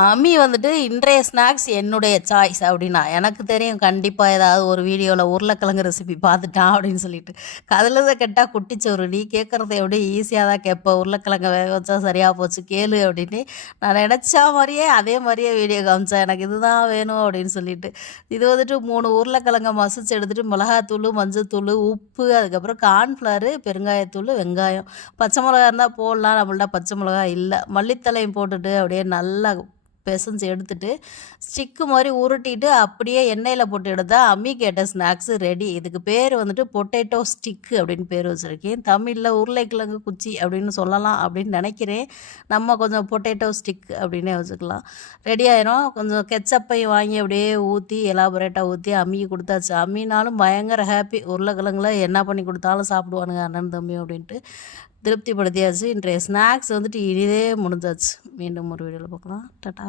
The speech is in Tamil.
அம்மி வந்துட்டு இன்றைய ஸ்நாக்ஸ் என்னுடைய சாய்ஸ் அப்படின்னா எனக்கு தெரியும் கண்டிப்பாக ஏதாவது ஒரு வீடியோவில் உருளைக்கிழங்கு ரெசிபி பார்த்துட்டான் அப்படின்னு சொல்லிட்டு கதில் கேட்டால் குட்டிச்சோறு நீ கேட்குறத எப்படி ஈஸியாக தான் கேட்ப உருளைக்கிழங்க வேக வச்சா சரியாக போச்சு கேளு அப்படின்னு நான் நினச்சா மாதிரியே அதே மாதிரியே வீடியோ காமிச்சேன் எனக்கு இதுதான் வேணும் அப்படின்னு சொல்லிட்டு இது வந்துட்டு 3 உருளைக்கிழங்க மசிச்சு எடுத்துகிட்டு மிளகாத்தூள் மஞ்சத்தூள் உப்பு அதுக்கப்புறம் கார்ன்ஃப்ளவரு பெருங்காயத்தூள் வெங்காயம் பச்சை மிளகா இருந்தால் போடலாம் நம்மள்ட்ட பச்சை மிளகா இல்லை மல்லித்தலையும் போட்டுட்டு அப்படியே நல்லா பிசைஞ்சு எடுத்துட்டு ஸ்டிக்கு மாதிரி உருட்டிட்டு அப்படியே எண்ணெயில் போட்டு எடுத்தால் அம்மி கேட்ட ஸ்நாக்ஸு ரெடி. இதுக்கு பேர் வந்துட்டு பொட்டேட்டோ ஸ்டிக்கு அப்படின்னு பேர் வச்சுருக்கேன். தமிழில் உருளைக்கிழங்கு குச்சி அப்படின்னு சொல்லலாம் அப்படின்னு நினைக்கிறேன். நம்ம கொஞ்சம் பொட்டேட்டோ ஸ்டிக் அப்படின்னே வச்சுக்கலாம். ரெடி ஆயிரும். கொஞ்சம் கெச்சப்பையும் வாங்கி அப்படியே ஊற்றி எலாபரேட்டாக ஊற்றி அம்மிக்கு கொடுத்தாச்சு. அம்மினாலும் பயங்கர ஹாப்பி. உருளைக்கிழங்குல என்ன பண்ணி கொடுத்தாலும் சாப்பிடுவானுங்க அண்ணன் தம்பி அப்படின்ட்டு திருப்திப்படுத்தியாச்சு. இன்றைய ஸ்நாக்ஸ் வந்துட்டு இதே முடிஞ்சாச்சு. மீண்டும் ஒரு வீடியோவில் பார்க்கலாம். டாட்டா.